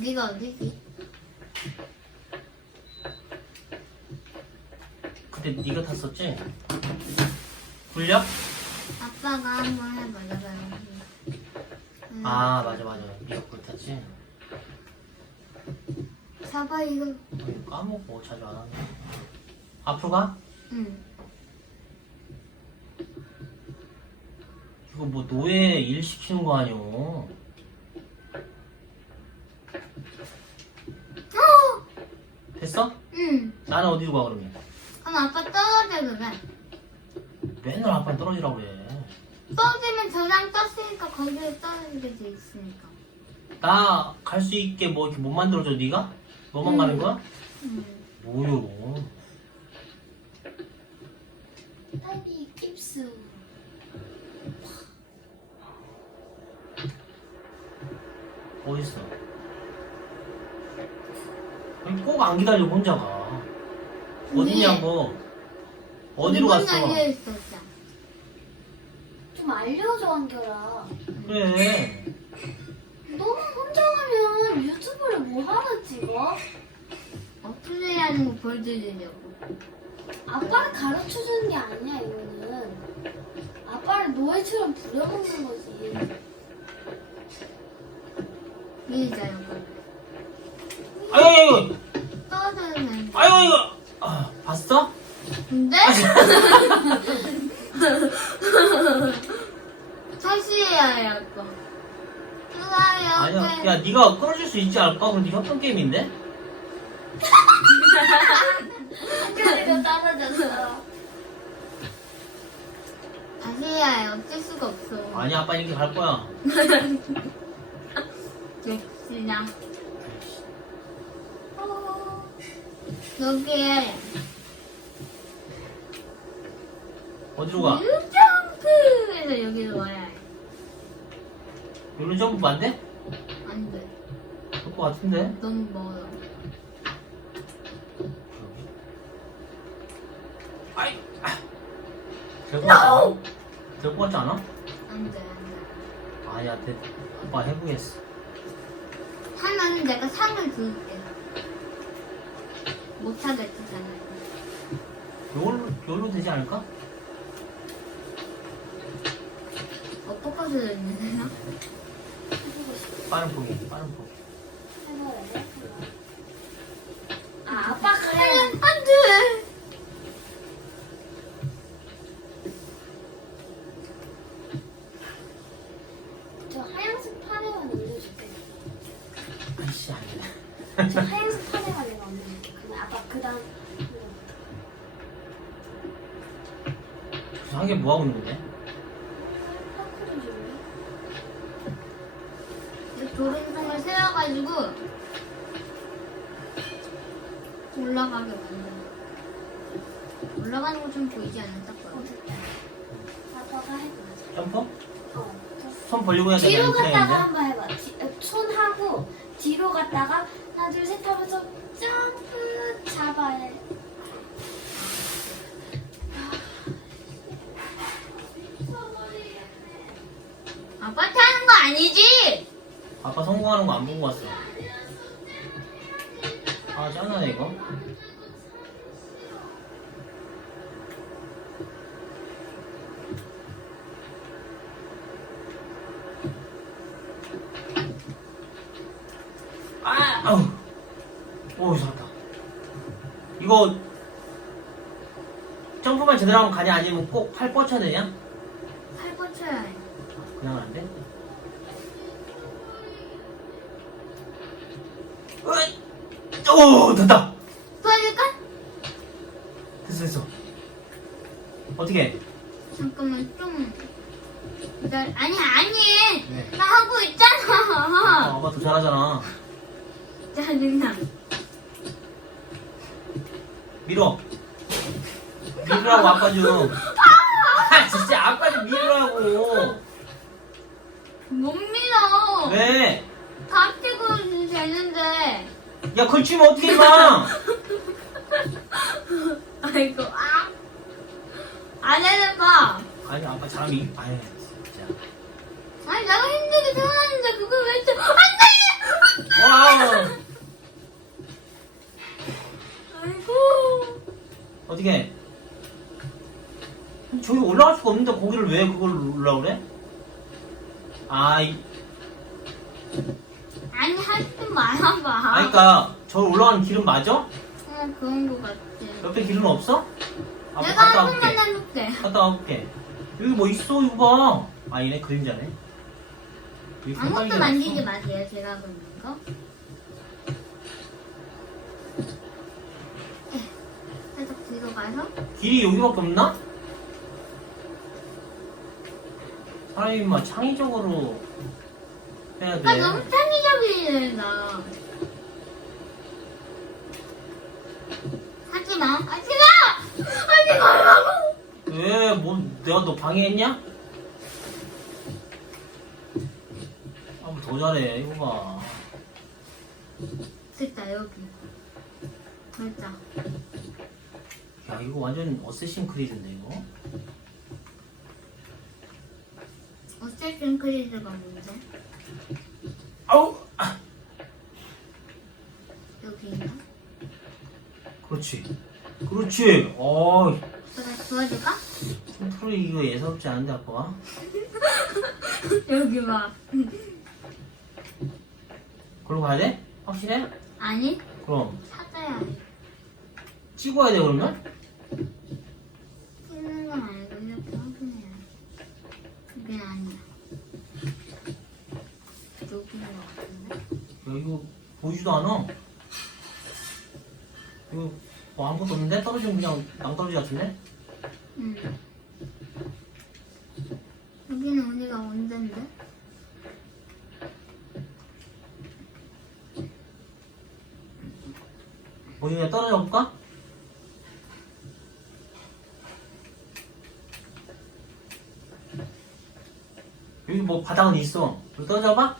여기가 어디지? 그때 네가 탔었지? 굴려? 아빠가 한번 해봐. 여기. 음, 아 맞아 맞아 네가 그걸 탔지? 사봐 이거. 아니, 까먹고 자주 안 하네 앞으로 가? 응. 이거 뭐 노예 일 시키는 거 아니오 됐어? 응. 나는 어디로 가 그러면? 그럼 아빠 떨어져도 돼. 맨날 아빠는 떨어지라고 그래 떨어지면 저장 떴으니까 거기에 돼 있으니까. 나 갈 수 있게 뭐 이렇게 못 만들어줘 네가? 너만 가는 거야? 응. 뭐요 딸기 깁스. 어딨어? 꼭 안 기다려 혼자 가 어디냐고 어디로 갔어? 알려 있었어. 좀 알려줘 한결아 그래 너무 혼자 가면 유튜브를 뭐 하러 찍어? 어, 플레이 하는 거 보여드리려고. 아빠를 가르쳐 주는 게 아니야 이거는 아빠를 노예처럼 부려먹는 거지 이거. 아유 아유 떨어지면. 아유 아유 아, 봤어? 근데? 다시 해야 할 거. 좋아요. 아니야 야 네가 끌어줄 수 있지 않을까? 그럼 네 협동 게임인데? 한결이가 떨어졌어 다시 해야 해. 어쩔 수가 없어. 아니 아빠 이렇게 갈 거야 역시나. 여기에 어디로 가? 유점프에서 여기로 와야 해. 여기로 점프 안 돼? 안 돼. 될것 같은데? 너무 멀어. 아이 될것 같아 될것 같지 않아? 안 돼, 안 돼. 아니야 돼 아빠 해보겠어 하면 내가 상을 줄게. 못하겠잖아. 요걸로, 요걸로 되지 않을까? 되냐? 해보고 싶어 빠른 포기 빠른 포기 해봐야 돼? 조롱통을 세워가지고 올라가게 만들어. 올라가는 거 좀 보이지 않아? 딱. 됐다 아빠가 해보자 점프? 어손 벌리고 해야? 뒤로 갔다가 한번 해봐. 지- 어, 손하고 뒤로 갔다가 하나 둘 셋 하면서 점프 잡아야 해. 아빠 타는 거 아니지? 아빠 성공하는 거 안 보고 왔어 아 짠하네 이거 아! 아우 오 잘했다 이거 점프만 제대로 하면 가냐 아니면 꼭 팔 뻗쳐야 되냐? 팔 뻗쳐야 해. 그냥 안 돼? 으이! 오 됐다 도와줄까? 됐어 됐어 어떻게 해? 잠깐만 좀 기다려. 아니 아니. 네. 나 하고 아, 있잖아. 아빠 더 잘하잖아 짜증나. 밀어 밀으라고 아빠 좀 아 진짜 아빠 좀 밀으라고 못 밀어. 왜? 야 걸치면 어떻게 봐 아이고 아. 안 해봐. 아니 아빠 잘하면 이 아니 진짜 아니 내가 힘들게 태어났는데 그걸 왜 또? 안돼! 와우. 아이고. 어떻게? 저기 올라갈 수가 없는데 거기를 왜 그걸 올라 그래? 아, 이, 아니 하지 말아봐. 아니, 그니까, 저 올라가는 길은 맞아? 어, 그런 거 같아. 옆에 길은 없어? 아, 내가 갔다 한 와볼게. 번만 해볼게. 갔다 와볼게. 여기 뭐 있어, 이거 봐. 아, 얘네 그림자네. 여기 아무것도 만지지 없어. 마세요. 제가 그러는 거. 네, 살짝 뒤로 가서 길이 여기밖에 없나? 사람이 막 창의적으로 해야 돼. 아 너무 창의적이다. 하지 마. 하지 마. 하지 말라고. 왜, 뭐, 내가 너 방해했냐? 아, 뭐더 잘해, 이거 봐. 됐다 여기. 됐다. 야, 이거 완전 어쌔신 크리드인데, 이거? 어쨌든 크리즈가 뭔데? 아우! 아, 여기 있나? 그렇지. 그렇지. 어, 그래 도와줄까? 컨트롤이 이거 예사롭지 않은데, 아빠가? 여기 봐. 걸로 가야 돼? 확실해? 아니 그럼. 찾아야 해. 찍어야 돼, 그러면? 찍는 건 아니고 이렇게 확인해야 해. 이게 아니야. 여기인 것 같은데? 야, 이거 보이지도 않아. 이거 뭐 아무것도 없는데? 떨어지면 그냥 낭떠러지 같은데? 응. 여기는 우리가 언젠데? 뭐 그냥 떨어져 볼까? 여기 뭐 바닥은 있어. 떨어져 봐?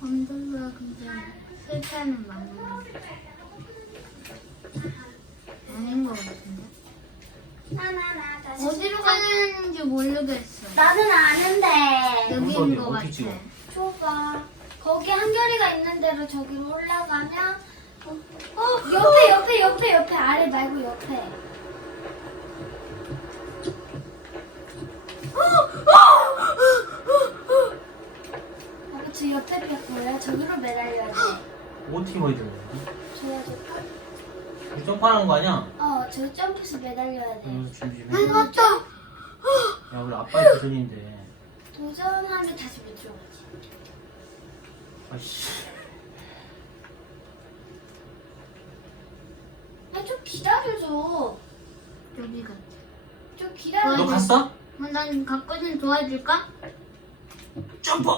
언젠가 근데 실패는 맞는 아닌 것 같은데? 나나나 다시. 어디로 가는지 모르겠어. 나는 아는데. 여기인? 것 같아. 찍어? 줘봐. 거기 한결이가 있는 대로 저기로 올라가면 어, 어 옆에 옆에 옆에 옆에 아래 말고 옆에. 아빠 저 옆에 벽보여 저기로 매달려야 돼. 어떻게 되는 거야? 도와줄까? 여기 점프하는 거 아니야? 어, 저 점프해서 매달려야 돼. 그래서 준비 좀 아, 해. 맞다! 야, 우리 아빠의 도전인데. 도전하면 다시 밑으로 가지. 아이씨. 아, 좀 기다려줘. 여기 같아. 좀 기다려. 너 갔어? 어, 난 갖고는 도와줄까? 점프!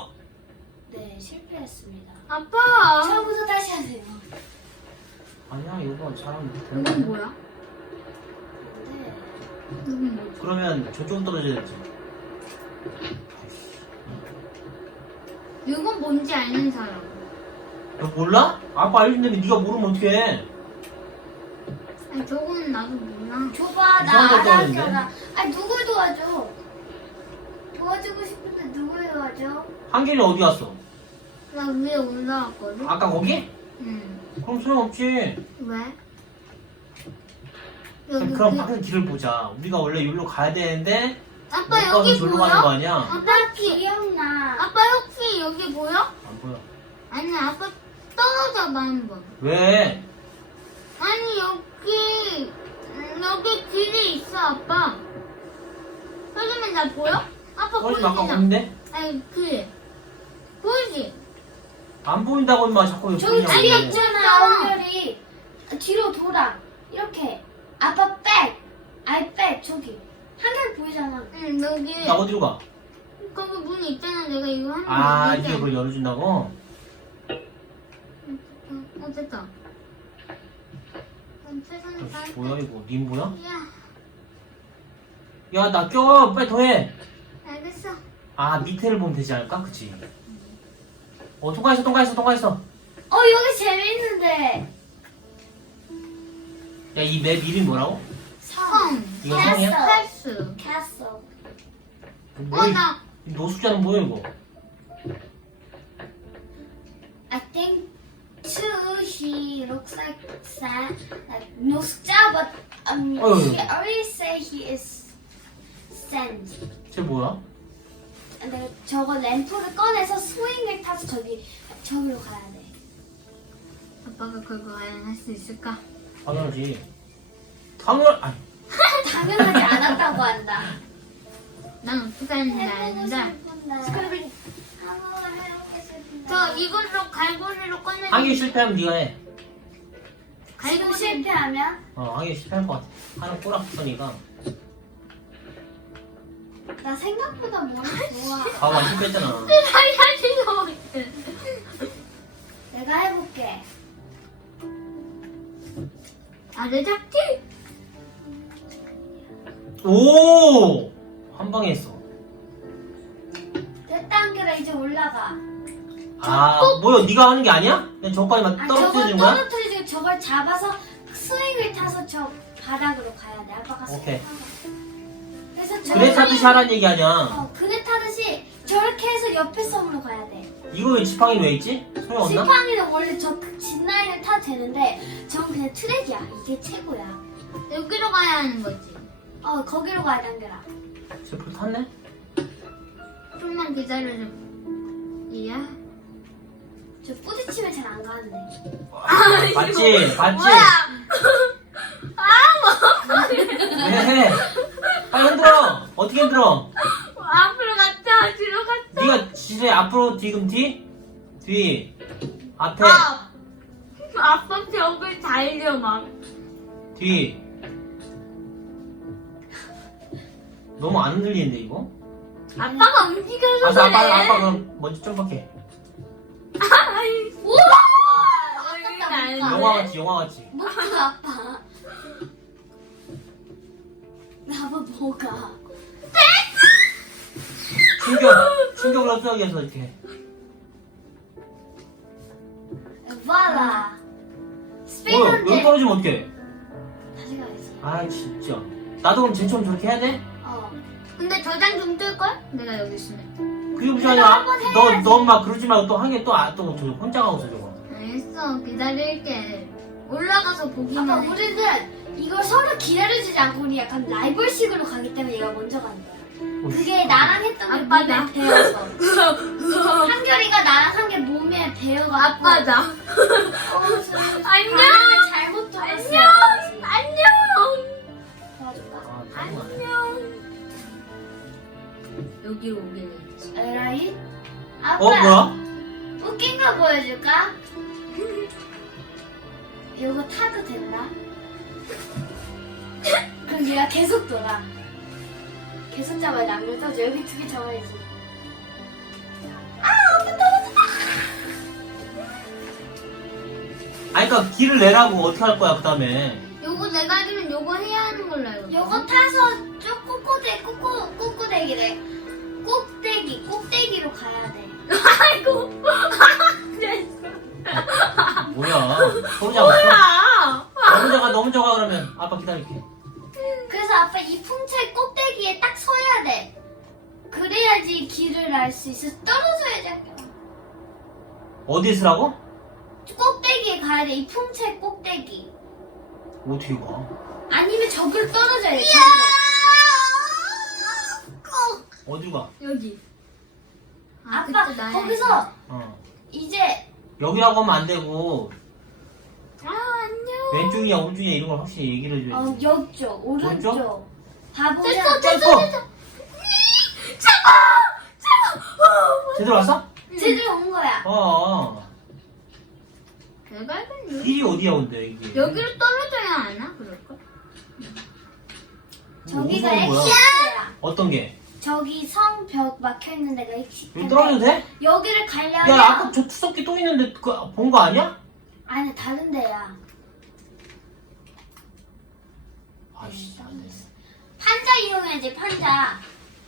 네, 실패했습니다. 아빠! 처음부터 다시 하세요. 아니야, 이거 잘하면 되는 여긴 거 뭐야? 네. 여긴 뭐지? 그러면 저쪽은 떨어져야지. 이건 뭔지 아는 사람. 너 몰라? 아빠 알려준다며 네가 모르면 어떡해. 아니, 저거는 나도 몰라. 줘봐, 이상한 나 것도? 알아줘라. 아니, 누굴 도와줘? 도와주고 싶은데 누굴 도와줘? 한길이 어디 갔어? 나 위에 올라왔거든? 아까 거기? 응. 그럼 소용없지. 왜? 여기 그럼 그- 밖에서 길을 보자. 우리가 원래 여기로 가야 되는데 아빠 가서 여기 저기로 가는 거 보여? 아니야? 아빠 혹시 기억나. 아빠 혹시 여기 보여? 안 보여. 아니 아빠 떨어져 봐 한번. 왜? 아니 여기 음, 여기 길이 있어 아빠. 떨어지면 나 보여? 아빠 떨어지면 아까 보이지? 보는데? 아니 그? 안 보인다고 임마 자꾸 저기 옆에 뒤에. 있잖아, 엄별이. 뒤로 돌아. 이렇게. 아빠 백. 아이 백, 저기. 한결 보이잖아. 응 여기 나 어디로 가? 거기 문 있잖아 내가 이거 하는 거 아? 이게 그걸 열어준다고? 어 됐다. 최선을 다할게. 뭐야 이거 님 뭐야? 야 야나 껴 빨리 더해 알겠어. 아 밑에를 보면 되지 않을까? 그치? 어 통과했어 통과했어 통과했어 어, 여기 재밌는데. 야 이 맵 이름이 뭐라고? 성. 이거 성이야? 뭐야 이- 어나 이 노숙자는 뭐야 이거? I think he looks like sand, like 노숙자, but um, 어휴. he already say he is sand. 쟤 뭐야? 근데 저거 램프를 꺼내서 스윙을 타서 저기 저기로 가야 돼. 아빠가 그거 과연 할 수 있을까? 당연하지. 당연 아니 당연하지 않았다고 한다. 난 어떻게 하는지 해보고 아는데 싶은데. 한번 해보고 싶은데. 저 이걸로 갈고리로 꺼내 한개 실패하면 네가 해. 지금 갈고리 실패하면 어, 한개 실패할 것 같아. 하는 꼬락서니까. 나 생각보다 머리 좋아. 봐봐 실패했잖아. 다리 하시고 내가 해볼게. 아래 잡기 오! 한 방에 했어. 됐다 한결아 이제 올라가. 아, 뭐야? 네가 하는 게 아니야? 그냥 저까지만 아 저걸 떨어뜨리는 거야? 떨어뜨리고 저걸 잡아서 스윙을 타서 저 바닥으로 가야 돼. 아빠가 스윙 오케이. 타고. 그래서 저 그래 타듯이 하라는 얘기 아니야. 어 그네 타듯이 저렇게 해서 옆에 섬으로 가야 돼. 이거 왜 지팡이 왜 있지? 소용없나? 지팡이는 원래 저 진라인을 타도 되는데 전 그냥 트랙이야. 이게 최고야. 여기로 가야 하는 거지 어 거기로 가야 돼 한결아. 쟤불 탔네? 좀만 기다려줘 이야 저 부딪히면 잘 안 가는데. 맞지? 맞지? 왜 해? 빨리 흔들어! 어떻게 흔들어? 앞으로 갔다 뒤로 갔다 네가 지제 앞으로 뒤금 뒤? 뒤 앞에 아 아빠 벽을 달려 막 뒤 너무 안 흔들리는데 이거? 아빠가 움직여서 알았어 그래 아빠 아빠 그럼 먼저 점박해 아이 우와! 아깝다, 영화. 같이 영화 같이 목도 아파. 나봐 뭐가? 충격 충격을 흡수하기 위해서 이렇게 봐라. 뭐야 스피드인데 여기 떨어지면 어떡해 다시 가야지. 아 진짜 나도 그럼 쟤처럼 저렇게 해야 돼? 어. 근데 저장 좀 뜰걸? 내가 여기 있으면 그게 무슨 아니야 한번 해야지. 너너 엄마 그러지 말고 또한개 또또 저 혼자 가고서 저거 알겠어 기다릴게 올라가서 보기만 아빠 해 우리는 이걸 서로 기다려주지 않고 우리 약간 라이벌식으로 가기 때문에 얘가 먼저 가는 거야. 그게 나랑 했던 게 아빠, 몸에 나. 배어서. 한결이가 나랑 한 게 몸에 어, 저 안녕. 방향을 잘못 돌렸어. 안녕 안녕 도와줄까? 아 안녕 여기로 오게 됐지 에라이? 아빠. 어 뭐야? 웃긴 거 보여줄까? 이거 타도 된다? 그럼 얘가 계속 돌아. 계속 잡아야 돼. 안 그러면 떨어져. 여기 두 개 잡아야지. 아! 아니 그니까 길을 내라고 어떻게 할 거야 그 다음에 요거 내가 알기로는 요거 해야 하는 걸로 알고 있어. 요거 타서 쭉 꼬꼬대, 꼬꼬, 꼬꼬대기래. 꼭대기, 꼭대기로 가야 돼. 아이고 뭐야 너 혼자 갔어? 뭐야 너 혼자 가너 혼자 가 그러면 아빠 기다릴게 그래서 아빠 이 풍채 꼭대기에 딱 서야 돼. 그래야지 길을 알 수 있어. 떨어져야지. 한결아. 어디에 서라고? 꼭대기에 가야 돼. 이 풍채 꼭대기. 어떻게 가? 아니면 저기로 떨어져야 돼. 어디 가? 여기 아, 아빠 나야 거기서 어 이제 여기라고 하면 안 되고 아 안녕 왼쪽이야 오른쪽이야 이런 걸 확실히 얘기를 해줘야지 어 옆쪽 오른쪽 오른쪽? 가보자. 됐어, 됐어, 됐어. 됐어. 잡아! 잡아! 제대로 왔어? 제대로 온 거야. 어 내가 알기로는 길이 어디야 근데 이게 여기로 떨어져야 하나? 그럴까? 저기가 무서운 거야? 엑시트야. 어떤 게? 저기 성벽 막혀 있는 데가 여기 엑시트인데 떨어져도 돼? 여기를 가려면 야 아까 저 투석기 또 있는데 그본거 아니야? 아니 다른 데야. 아씨 안돼 판자 이용해야지 판자.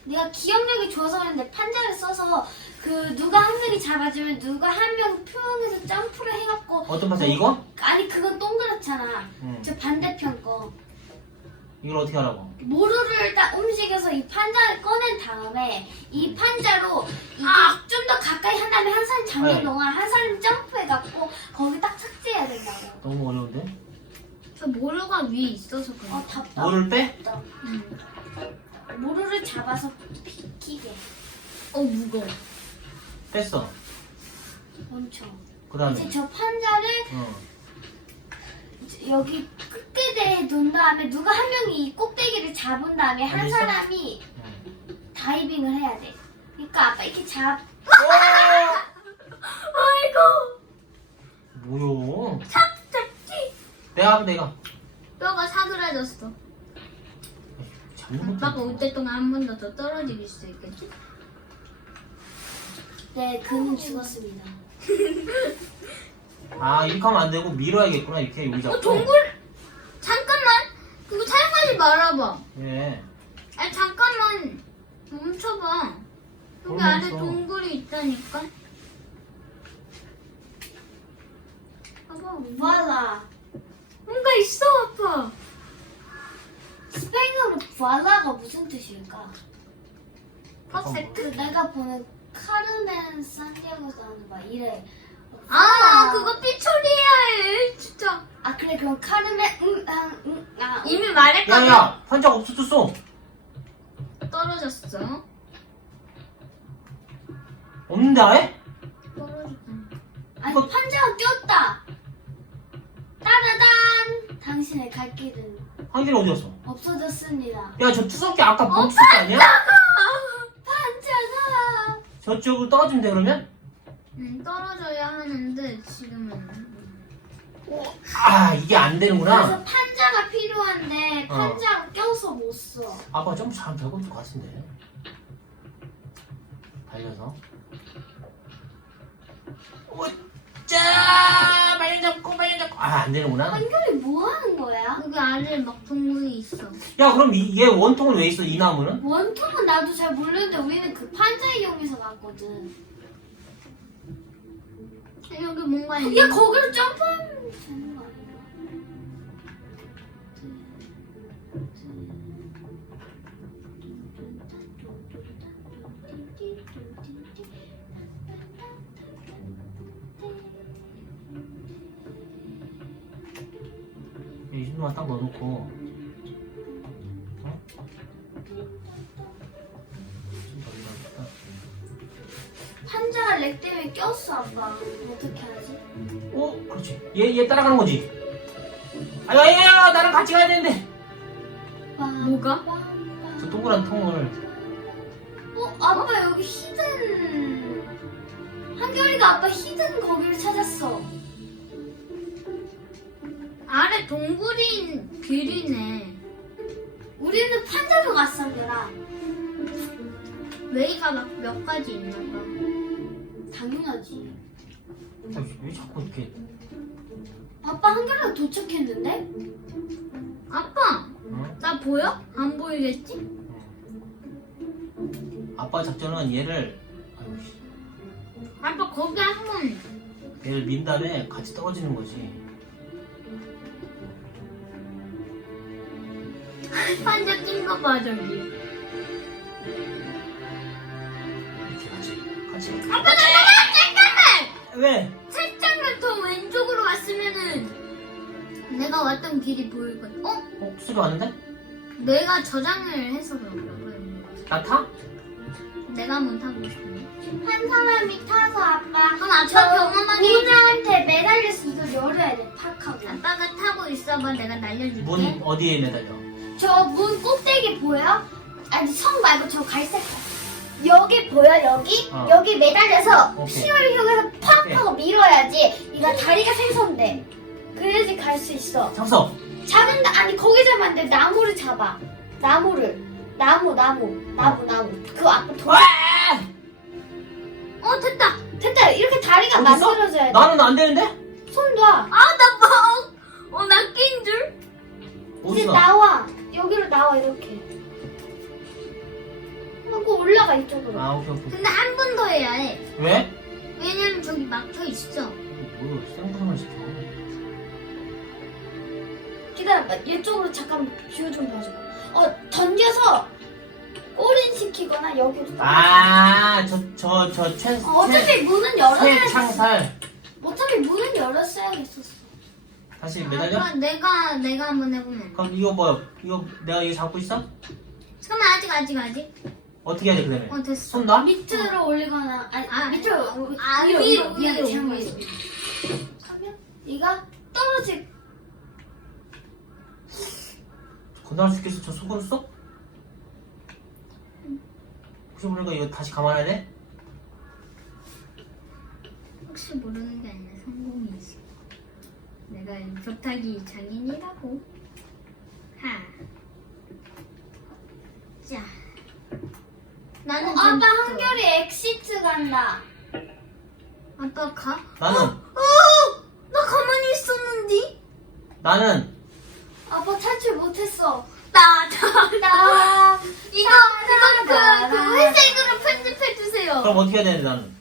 내가 기억력이 좋아서 그런데 판자를 써서 그 누가 한 명이 잡아주면 누가 한 명 표현해서 점프를 해갖고 어떤 파자 이거? 아니 그건 동그랗잖아. 응 저 반대편 거. 이걸 어떻게 하라고? 모루를 딱 움직여서 이 판자를 꺼낸 다음에 이 판자로 이게 좀 더 가까이 한 다음에 한 사람 잡는 네. 동안 한 사람 점프해갖고 거기 딱 착지해야 된다고. 저 모루가 위에 있어서 그래. 어 답답. 뭐를 빼? 응. 모루를 잡아서 비키게. 어 무거워. 뺐어. 엄청. 그 다음에. 이제 저 판자를 어. 여기 끝 에에 놓은 다음에 누가 한 명이 이 꼭대기를 잡은 다음에 한 알겠어. 사람이 어. 다이빙을 해야 돼. 그러니까 아빠 이렇게 잡. 아이고. 뭐요? 잡잡지. 내가 내가. 뼈가 사그라졌어. 잡는 것도 아빠가 있고. 올때 동안 한 번 더 더 떨어질 수 있겠지? 네, 그는 죽었습니다. 아 이렇게 하면 안 되고 밀어야겠구나 이렇게 여기 잡고. 어 동굴. 잠깐만. 그거 사용하지 말아봐. 예. 아니 잠깐만. 멈춰봐. 여기 안에 멈춰? 동굴이 있다니까. 봐봐. 부알라. 뭔가 있어 아빠. 스페인어로 부알라가 무슨 뜻일까? 어, 퍼펙트. 그 내가 보는 카르멘 산디아고에서 나오는 막 이래. 아 그거 삐처리해야 해 진짜. 아 그래 그럼 카르멘 응아응아 이미 말했거든. 야야 판자가 없어졌어. 떨어졌어. 없는데 아예? 떨어졌다. 아니 이거- 판자가 꼈다. 따다단 당신의 갈 길은 한 길이 어디 갔어? 없어졌습니다. 야저 투석기 아까 본 투석기 아니야? 판자가 저쪽으로 떨어지면 돼 그러면? 응 하는데 지금은. 아 이게 안 되는구나. 그래서 판자가 필요한데 어. 판자가 껴서 못 써. 아빠 좀잘 배울 것 같은데. 달려서. 오짜 빨리 잡고 빨리 잡고. 아 안 되는구나. 한결이 뭐 하는 거야? 여기 아래 막 동굴이 있어. 야 그럼 이, 얘 원통은 왜 있어 이 나무는? 원통은 나도 잘 모르는데 우리는 그 판자 이용해서 갔거든. 여기 뭔가 있는. 야 거기로 점프하면 되는 거 아니야? 이 정도만 딱 넣어놓고. 판자가 렉 때문에 꼈어 아빠. 어떻게 하지? 어, 그렇지. 얘, 얘 따라가는 거지. 아유, 아유, 아유, 나랑 같이 가야 되는데. 뭐가? 저 동그란 통을. 어 아빠 여기 히든 한결이가 아빠 히든 거기를 찾았어. 아래 동굴인 길이네. 우리는 판자로 갔어 한결아. 웨이가 막 몇 가지 있나 봐. 당연하지. 아, 왜 자꾸 이렇게. 아빠 한결이가 도착했는데? 아빠, 어? 나 보여? 안 보이겠지? 아빠 작전은 얘를, 아유, 씨. 아빠 거기 한번 얘를 민 다음에 같이 떨어지는 거지. 판자 낀거 봐 저기. 이렇게 같이, 같이. 아빠 잠깐만. 왜? 살짝만 더 왼쪽으로 왔으면은 내가 왔던 길이 보이거든. 어? 어, 소리 왔는데? 내가 저장을 해서 그런가 봐. 나 타? 내가 한번 타고 싶네. 한 사람이 타서 아빠 그럼 아빠 저 경험하기 문한테 매달려서 이걸 열어야 돼 팍하고 아빠가 타고 있어봐. 내가 날려줄게. 문 어디에 매달려? 저 문 꼭대기 보여? 아니 성 말고 저 갈색 여기 보여 여기? 어. 여기 매달려서 오케이. 힘을 이용해서 팍 오케이. 하고 밀어야지 이거 다리가 생성돼 그래야지 갈 수 있어 잡서. 잡은 다 아니 거기 잡으면 안돼 나무를 잡아 나무를 나무 나무 나무 나무 그 앞에 도 와! 어 됐다. 됐다 이렇게 다리가? 만들어져야 돼 나는 안 되는데? 손 놔. 아나 뭐? 어나 낀 줄? 이제? 나와 여기로 나와 이렇게 하고 올라가 이쪽으로 아, 오케이, 오케이. 근데 한 번 더 해야 해. 왜? 왜냐면 저기 막혀 있어. 뭐야, 생부름을 시켜. 기다려봐. 이쪽으로 잠깐 뷰 좀 봐줘. 어, 던져서 꼬린 시키거나 여기로. 떨어져. 아, 저, 저, 저, 최, 어, 어차피 문은 열어야 새 돼. 창살. 어차피 문은 열었어야겠었어. 다시 매달려? 아빠 내가 내가 한번 해보면. 그럼 이거 뭐 이거 내가 이거 잡고 있어? 잠깐만 아직 아직 아직. 어떻게 해야 돼 그다음에? 어 됐어. 손 놔? 밑으로 올리거나 아니 아, 밑으로 아, 위로 위로, 위로 위로. 하면 얘가 떨어질 건강할 수 있겠어? 저 속으로 써? 혹시 모르니까 이거 다시 감아야 돼? 혹시 모르는 게 아니라 성공이지. 내가 벽타기 장인이라고. 하. 자. 나는 어, 아빠 한결이 엑시트 간다 아빠 가? 나는 어! 나 가만히 있었는데? 나는 아빠 탈출 못했어 나, 나, 나 이거, 이거 그, 그 회색으로 편집해주세요. 그럼 어떻게 해야 되는데 나는?